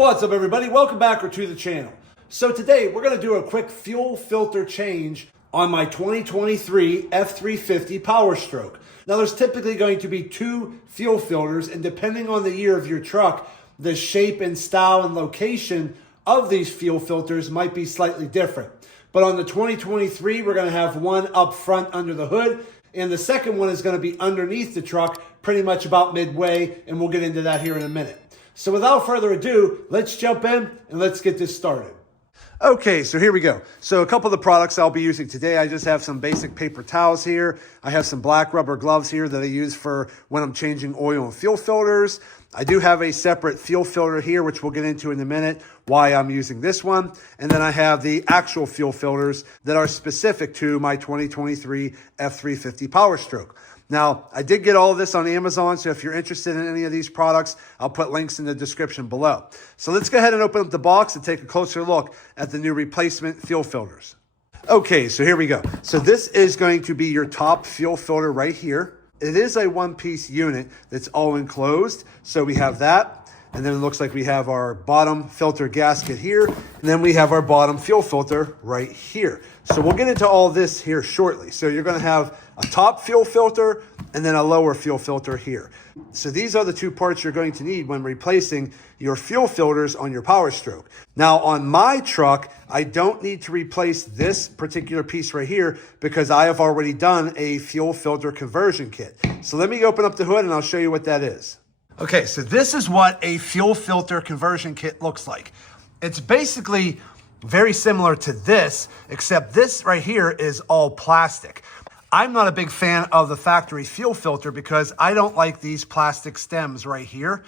What's up, everybody? Welcome back to the channel. So today we're going to do a quick fuel filter change on my 2023 F350 Powerstroke. Now there's typically going to be two fuel filters, and depending on the year of your truck, the shape and style and location of these fuel filters might be slightly different. But on the 2023, we're going to have one up front under the hood, and the second one is going to be underneath the truck, pretty much about midway, and we'll get into that here in a minute. So without further ado, let's jump in and let's get this started. Okay, so here we go. So a couple of the products I'll be using today, I just have some basic paper towels here. I have some black rubber gloves here that I use for when I'm changing oil and fuel filters. I do have a separate fuel filter here, which we'll get into in a minute, why I'm using this one. And then I have the actual fuel filters that are specific to my 2023 F350 Powerstroke. Now, I did get all of this on Amazon, so if you're interested in any of these products, I'll put links in the description below. So let's go ahead and open up the box and take a closer look at the new replacement fuel filters. Okay, so here we go. So this is going to be your top fuel filter right here. It is a one-piece unit that's all enclosed, so we have that. And then it looks like we have our bottom filter gasket here, and then we have our bottom fuel filter right here. So we'll get into all this here shortly. So you're going to have a top fuel filter and then a lower fuel filter here. So these are the two parts you're going to need when replacing your fuel filters on your Powerstroke. Now on my truck, I don't need to replace this particular piece right here because I have already done a fuel filter conversion kit. So let me open up the hood and I'll show you what that is. Okay, so this is what a fuel filter conversion kit looks like. It's basically very similar to this, except this right here is all plastic. I'm not a big fan of the factory fuel filter because I don't like these plastic stems right here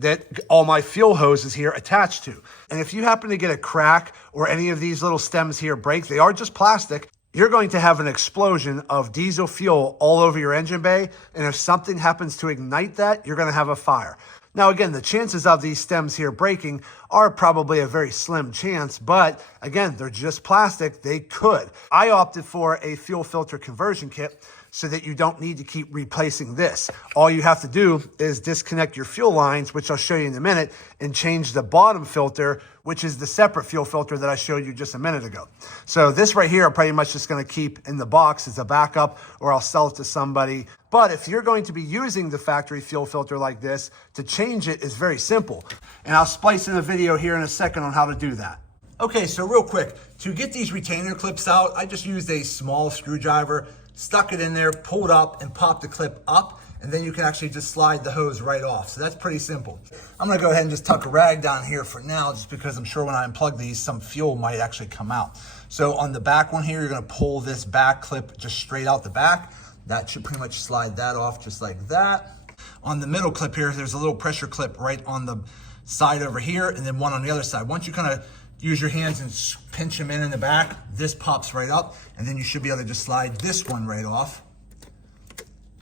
that all my fuel hoses here attach to. And if you happen to get a crack or any of these little stems here break, they are just plastic, you're going to have an explosion of diesel fuel all over your engine bay. And if something happens to ignite that, you're going to have a fire. Now, again, the chances of these stems here breaking are probably a very slim chance, but again, they're just plastic. They could. I opted for a fuel filter conversion kit so that you don't need to keep replacing this. All you have to do is disconnect your fuel lines, which I'll show you in a minute, and change the bottom filter, which is the separate fuel filter that I showed you just a minute ago. So this right here, I'm pretty much just going to keep in the box as a backup, or I'll sell it to somebody. But if you're going to be using the factory fuel filter like this, to change it is very simple. And I'll splice in a video here in a second on how to do that. Okay, so real quick, to get these retainer clips out, I just used a small screwdriver, stuck it in there, pulled up, and popped the clip up, and then you can actually just slide the hose right off. So that's pretty simple. I'm gonna go ahead and just tuck a rag down here for now, just because I'm sure when I unplug these, some fuel might actually come out. So on the back one here, you're gonna pull this back clip just straight out the back. That should pretty much slide that off just like that. On the middle clip here, there's a little pressure clip right on the side over here, and then one on the other side. Once you kind of use your hands and pinch them in the back, this pops right up, and then you should be able to just slide this one right off,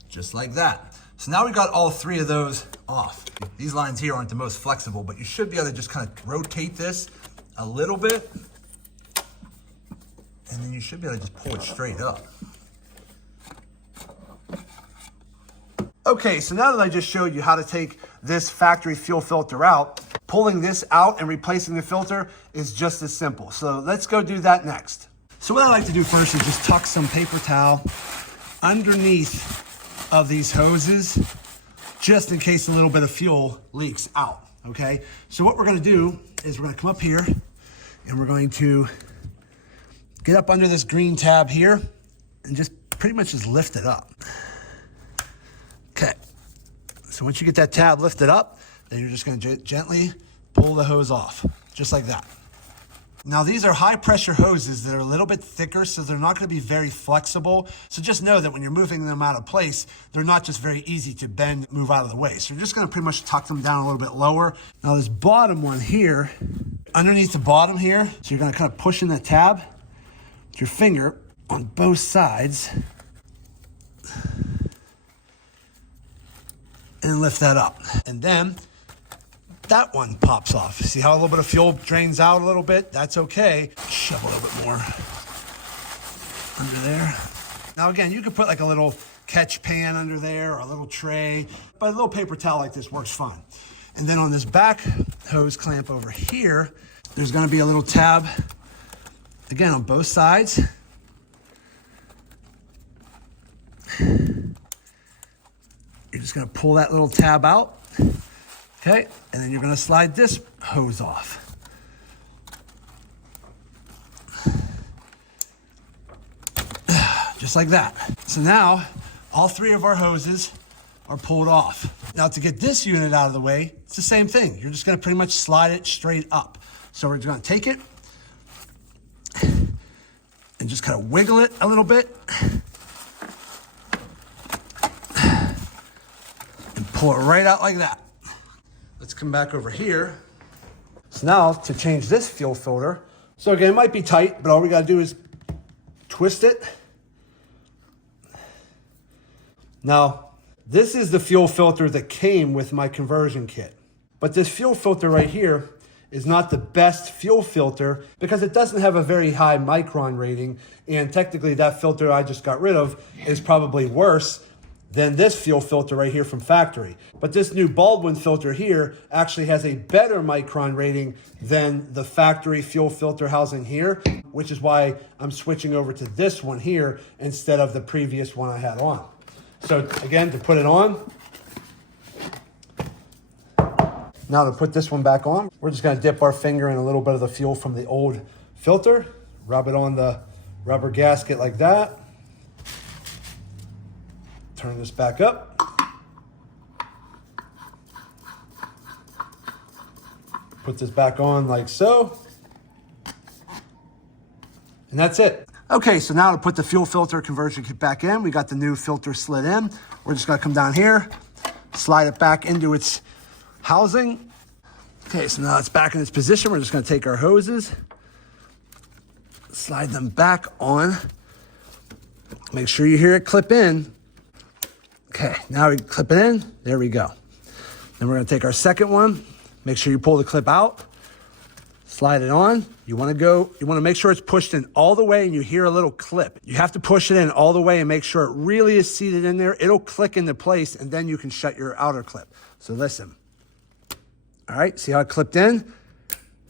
just like that. So now we got all three of those off. These lines here aren't the most flexible, but you should be able to just kind of rotate this a little bit, and then you should be able to just pull it straight up. Okay, so now that I just showed you how to take this factory fuel filter out, pulling this out and replacing the filter is just as simple. So let's go do that next. So what I like to do first is just tuck some paper towel underneath of these hoses, just in case a little bit of fuel leaks out, okay? So what we're gonna do is we're gonna come up here and we're going to get up under this green tab here and just pretty much just lift it up. Okay, so once you get that tab lifted up, then you're just gonna gently pull the hose off, just like that. Now these are high pressure hoses that are a little bit thicker, so they're not gonna be very flexible. So just know that when you're moving them out of place, they're not just very easy to bend, move out of the way. So you're just gonna pretty much tuck them down a little bit lower. Now this bottom one here, underneath the bottom here, so you're gonna kind of push in the tab with your finger on both sides, and lift that up. And then that one pops off. See how a little bit of fuel drains out a little bit? That's okay. Shove a little bit more under there. Now again, you could put like a little catch pan under there or a little tray, but a little paper towel like this works fine. And then on this back hose clamp over here, there's gonna be a little tab, again, on both sides. You're just gonna pull that little tab out, okay? And then you're gonna slide this hose off. Just like that. So now, all three of our hoses are pulled off. Now to get this unit out of the way, it's the same thing. You're just gonna pretty much slide it straight up. So we're just gonna take it and just kind of wiggle it a little bit and pull it right out like that. Let's come back over here. So now to change this fuel filter. So again, it might be tight, but all we gotta do is twist it. Now, this is the fuel filter that came with my conversion kit. But this fuel filter right here is not the best fuel filter because it doesn't have a very high micron rating. And technically that filter I just got rid of is probably worse than this fuel filter right here from factory. But this new Baldwin filter here actually has a better micron rating than the factory fuel filter housing here, which is why I'm switching over to this one here instead of the previous one I had on. So again, to put it on, now to put this one back on, we're just gonna dip our finger in a little bit of the fuel from the old filter, rub it on the rubber gasket like that. Turn this back up. Put this back on like so. And that's it. Okay, so now to put the fuel filter conversion kit back in, we got the new filter slid in. We're just gonna come down here, slide it back into its housing. Okay, so now it's back in its position. We're just gonna take our hoses, slide them back on. Make sure you hear it clip in. Okay, now we clip it in, there we go. Then we're gonna take our second one, make sure you pull the clip out, slide it on. You wanna make sure it's pushed in all the way and you hear a little clip. You have to push it in all the way and make sure it really is seated in there. It'll click into place and then you can shut your outer clip. So listen. All right, see how it clipped in?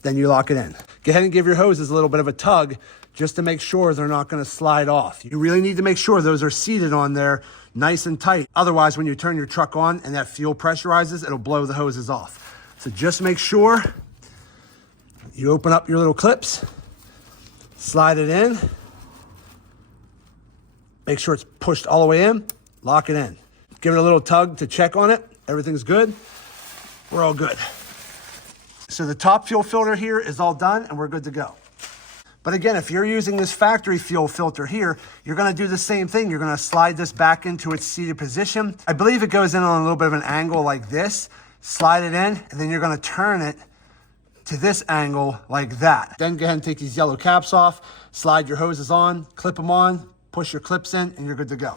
Then you lock it in. Go ahead and give your hoses a little bit of a tug just to make sure they're not gonna slide off. You really need to make sure those are seated on there nice and tight. Otherwise, when you turn your truck on and that fuel pressurizes, it'll blow the hoses off. So just make sure you open up your little clips, slide it in, make sure it's pushed all the way in, lock it in. Give it a little tug to check on it. Everything's good. We're all good. So the top fuel filter here is all done and we're good to go. But again, if you're using this factory fuel filter here, you're gonna do the same thing. You're gonna slide this back into its seated position. I believe it goes in on a little bit of an angle like this. Slide it in, and then you're gonna turn it to this angle like that. Then go ahead and take these yellow caps off, slide your hoses on, clip them on, push your clips in, and you're good to go.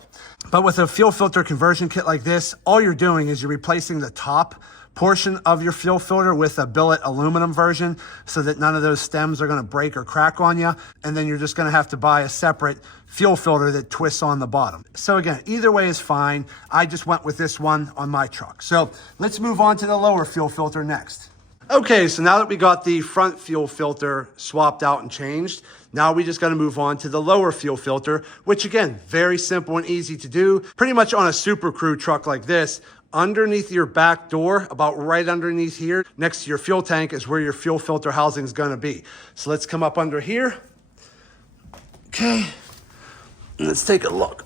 But with a fuel filter conversion kit like this, all you're doing is you're replacing the top portion of your fuel filter with a billet aluminum version so that none of those stems are gonna break or crack on you. And then you're just gonna have to buy a separate fuel filter that twists on the bottom. So again, either way is fine. I just went with this one on my truck. So let's move on to the lower fuel filter next. Okay, so now that we got the front fuel filter swapped out and changed, now we just gotta move on to the lower fuel filter, which again, very simple and easy to do. Pretty much on a Super Crew truck like this, underneath your back door, about right underneath here, next to your fuel tank is where your fuel filter housing is gonna be. So let's come up under here. Okay, let's take a look.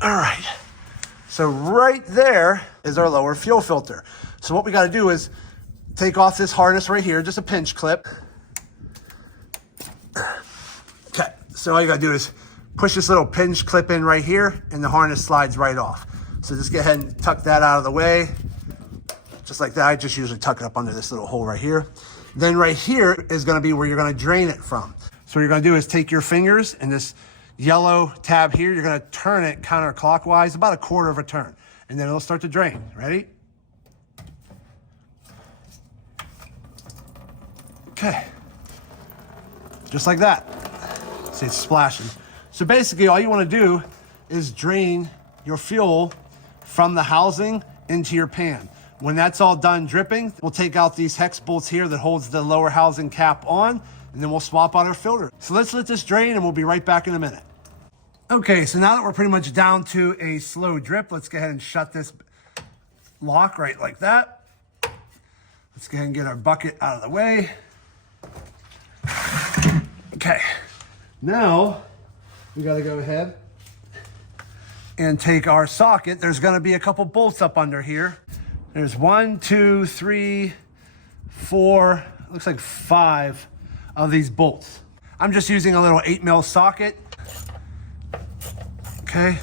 All right, so right there is our lower fuel filter. So what we gotta do is take off this harness right here, just a pinch clip. Okay, so all you gotta do is push this little pinch clip in right here and the harness slides right off. So just go ahead and tuck that out of the way. Just like that, I just usually tuck it up under this little hole right here. Then right here is gonna be where you're gonna drain it from. So what you're gonna do is take your fingers and this yellow tab here, you're gonna turn it counterclockwise, about a quarter of a turn, and then it'll start to drain. Ready? Okay, just like that. See, it's splashing. So basically all you wanna do is drain your fuel from the housing into your pan. When that's all done dripping, we'll take out these hex bolts here that holds the lower housing cap on, and then we'll swap out our filter. So let's let this drain and we'll be right back in a minute. Okay, so now that we're pretty much down to a slow drip, let's go ahead and shut this lock right like that. Let's go ahead and get our bucket out of the way. Okay, now we gotta go ahead and take our socket. There's gonna be a couple bolts up under here. There's 1, 2, 3, 4, looks like 5 of these bolts. I'm just using a little 8mm socket. Okay,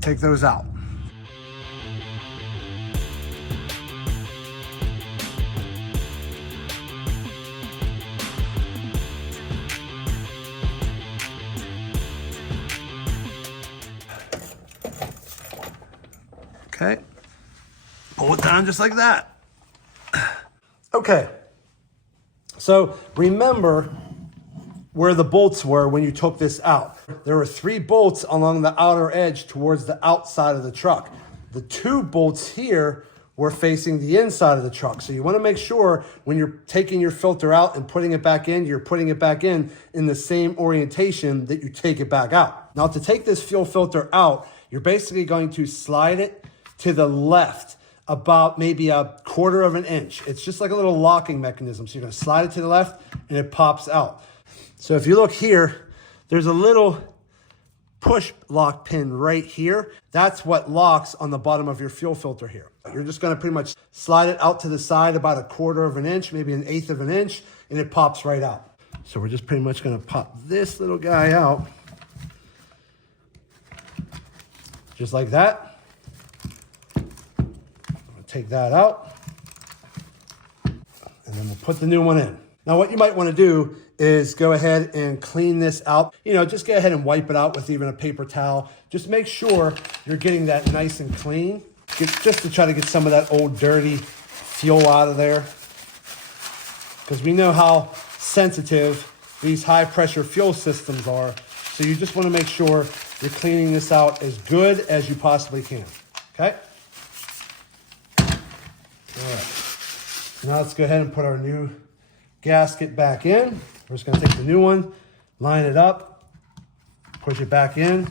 take those out. Okay, pull it down just like that. Okay, so remember where the bolts were when you took this out. There were 3 bolts along the outer edge towards the outside of the truck. The 2 bolts here were facing the inside of the truck. So you want to make sure when you're taking your filter out and putting it back in, you're putting it back in the same orientation that you take it back out. Now to take this fuel filter out, you're basically going to slide it to the left about maybe a 1/4 of an inch. It's just like a little locking mechanism. So you're going to slide it to the left and it pops out. So if you look here, there's a little push lock pin right here. That's what locks on the bottom of your fuel filter here. You're just going to pretty much slide it out to the side about a 1/4 of an inch, maybe an 1/8 of an inch, and it pops right out. So we're just pretty much going to pop this little guy out. Just like that. Take that out, and then we'll put the new one in. Now what you might want to do is go ahead and clean this out. You know, just go ahead and wipe it out with even a paper towel. Just make sure you're getting that nice and clean, just to try to get some of that old dirty fuel out of there. Because we know how sensitive these high pressure fuel systems are. So you just want to make sure you're cleaning this out as good as you possibly can, okay? All right, now let's go ahead and put our new gasket back in. We're just going to take the new one, line it up, push it back in.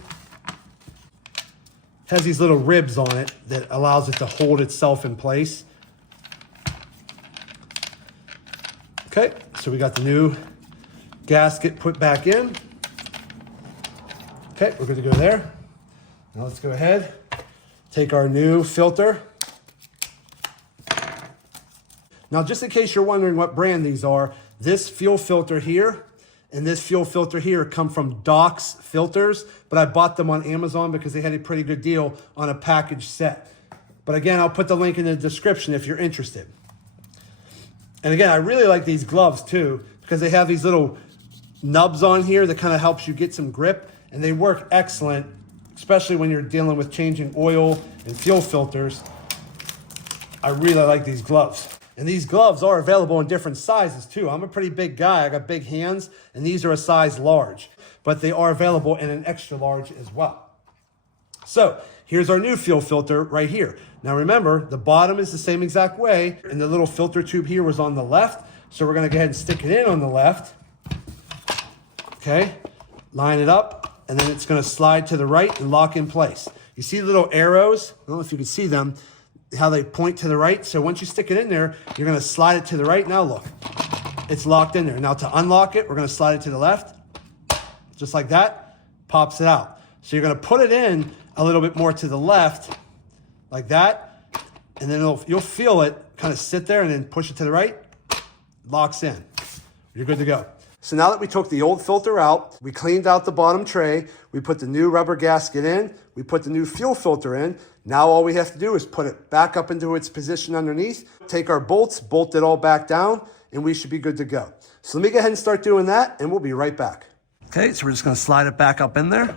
It has these little ribs on it that allows it to hold itself in place. Okay, so we got the new gasket put back in. Okay, we're good to go there. Now let's go ahead, take our new filter. Now, just in case you're wondering what brand these are, this fuel filter here and this fuel filter here come from Doc's Filters, but I bought them on Amazon because they had a pretty good deal on a package set. But again, I'll put the link in the description if you're interested. And again, I really like these gloves too, because they have these little nubs on here that kind of helps you get some grip, and they work excellent, especially when you're dealing with changing oil and fuel filters. I really like these gloves. And these gloves are available in different sizes too. I'm a pretty big guy. I got big hands, and these are a size large, but they are available in an extra large as well. So here's our new fuel filter right here. Now remember, the bottom is the same exact way, and the little filter tube here was on the left. So we're gonna go ahead and stick it in on the left. Okay, line it up, and then it's gonna slide to the right and lock in place. You see the little arrows? I don't know if you can see them, how they point to the right. So once you stick it in there, you're gonna slide it to the right. Now look, it's locked in there. Now to unlock it, we're gonna slide it to the left, just like that, pops it out. So you're gonna put it in a little bit more to the left, like that, and then you'll feel it kind of sit there, and then push it to the right, locks in. You're good to go. So now that we took the old filter out, we cleaned out the bottom tray, we put the new rubber gasket in, we put the new fuel filter in. Now all we have to do is put it back up into its position underneath, take our bolts, bolt it all back down, and we should be good to go. So let me go ahead and start doing that, and we'll be right back. Okay, so we're just gonna slide it back up in there.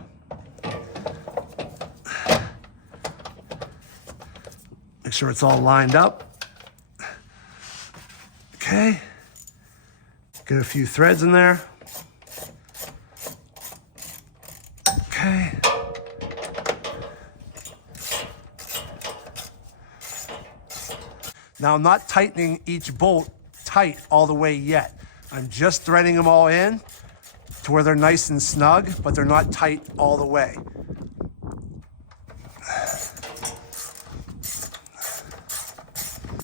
Make sure it's all lined up. Okay. Get a few threads in there. Okay. Now I'm not tightening each bolt tight all the way yet. I'm just threading them all in to where they're nice and snug, but they're not tight all the way.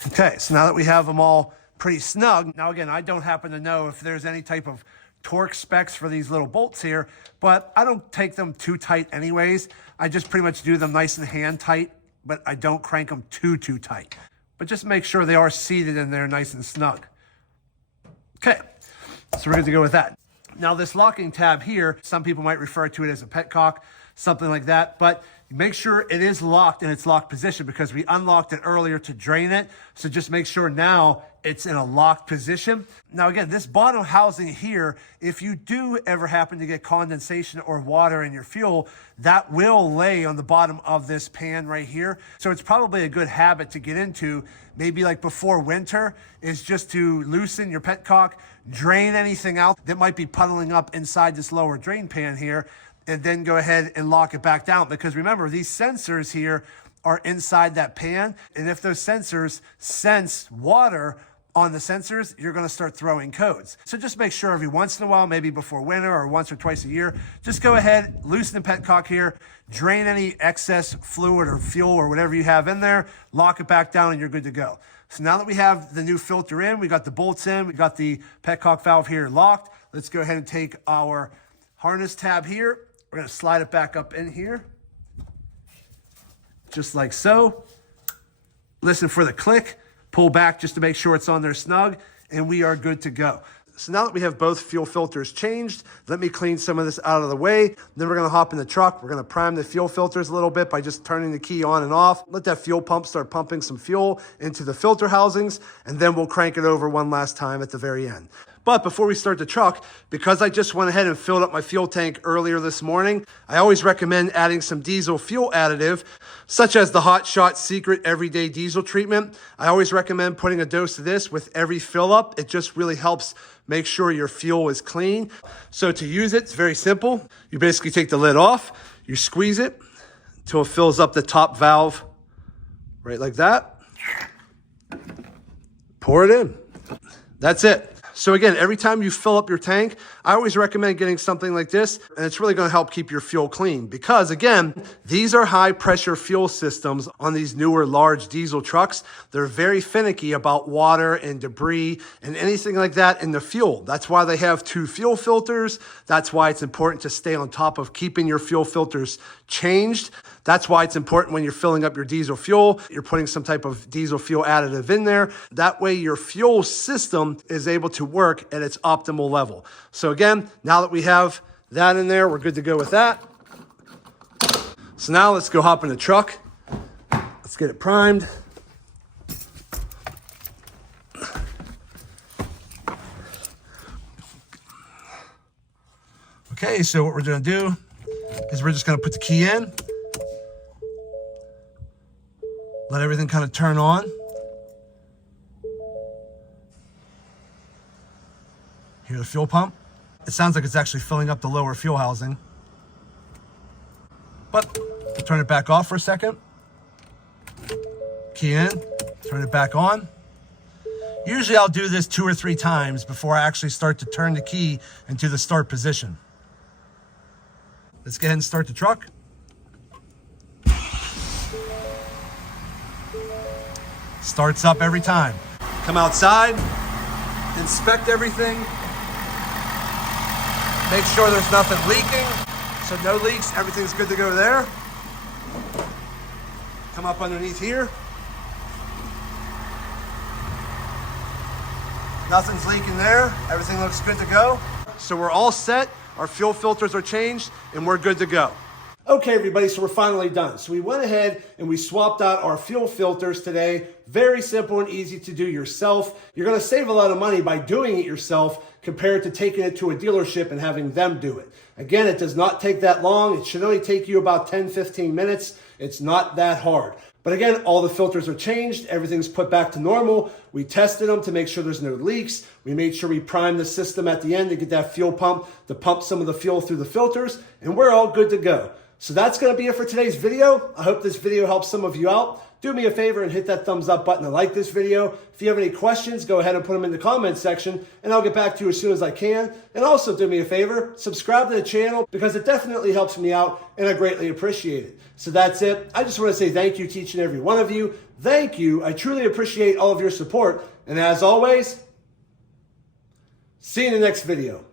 Okay, so now that we have them all pretty snug, now again, I don't happen to know if there's any type of torque specs for these little bolts here, but I don't take them too tight anyways. I just pretty much do them nice and hand tight, but I don't crank them too tight. But just make sure they are seated in there nice and snug. Okay, so we're good to go with that. Now this locking tab here, some people might refer to it as a petcock, something like that, but make sure it is locked in its locked position because we unlocked it earlier to drain it. So just make sure now it's in a locked position. Now again, this bottom housing here, if you do ever happen to get condensation or water in your fuel, that will lay on the bottom of this pan right here. So it's probably a good habit to get into, maybe like before winter, is just to loosen your petcock, drain anything out that might be puddling up inside this lower drain pan here, and then go ahead and lock it back down. Because remember, these sensors here are inside that pan. And if those sensors sense water on the sensors, you're gonna start throwing codes. So just make sure every once in a while, maybe before winter or once or twice a year, just go ahead, loosen the petcock here, drain any excess fluid or fuel or whatever you have in there, lock it back down, and you're good to go. So now that we have the new filter in, we got the bolts in, we got the petcock valve here locked, let's go ahead and take our harness tab here. We're gonna slide it back up in here, just like so. Listen for the click, pull back just to make sure it's on there snug, and we are good to go. So now that we have both fuel filters changed, let me clean some of this out of the way. Then we're gonna hop in the truck. We're gonna prime the fuel filters a little bit by just turning the key on and off. Let that fuel pump start pumping some fuel into the filter housings, and then we'll crank it over one last time at the very end. But before we start the truck, because I just went ahead and filled up my fuel tank earlier this morning, I always recommend adding some diesel fuel additive, such as the Hot Shot Secret Everyday Diesel Treatment. I always recommend putting a dose of this with every fill up. It just really helps make sure your fuel is clean. So to use it, it's very simple. You basically take the lid off, you squeeze it until it fills up the top valve, right like that. Pour it in. That's it. So again, every time you fill up your tank, I always recommend getting something like this, and it's really gonna help keep your fuel clean because again, these are high pressure fuel systems on these newer large diesel trucks. They're very finicky about water and debris and anything like that in the fuel. That's why they have 2 fuel filters. That's why it's important to stay on top of keeping your fuel filters changed. That's why it's important when you're filling up your diesel fuel, you're putting some type of diesel fuel additive in there. That way your fuel system is able to work at its optimal level. So again, now that we have that in there, we're good to go with that. So now let's go hop in the truck. Let's get it primed. Okay, so what we're gonna do is we're just gonna put the key in. Let everything kind of turn on. Hear the fuel pump. It sounds like it's actually filling up the lower fuel housing. But we'll turn it back off for a second. Key in, turn it back on. Usually I'll do this 2 or 3 times before I actually start to turn the key into the start position. Let's go ahead and start the truck. Starts up every time. Come outside, inspect everything. Make sure there's nothing leaking. So no leaks, everything's good to go there. Come up underneath here. Nothing's leaking there. Everything looks good to go. So we're all set. Our fuel filters are changed and we're good to go. Okay, everybody, so we're finally done. So we went ahead and we swapped out our fuel filters today. Very simple and easy to do yourself. You're gonna save a lot of money by doing it yourself compared to taking it to a dealership and having them do it. Again, it does not take that long. It should only take you about 10-15 minutes. It's not that hard. But again, all the filters are changed. Everything's put back to normal. We tested them to make sure there's no leaks. We made sure we primed the system at the end to get that fuel pump to pump some of the fuel through the filters, and we're all good to go. So that's going to be it for today's video. I hope this video helps some of you out. do me a favor and hit that thumbs up button to like this video. If you have any questions, go ahead and put them in the comments section and I'll get back to you as soon as I can. And also do me a favor, subscribe to the channel because it definitely helps me out and I greatly appreciate it. So that's it. I just want to say thank you to each and every one of you. Thank you. I truly appreciate all of your support. And as always, see you in the next video.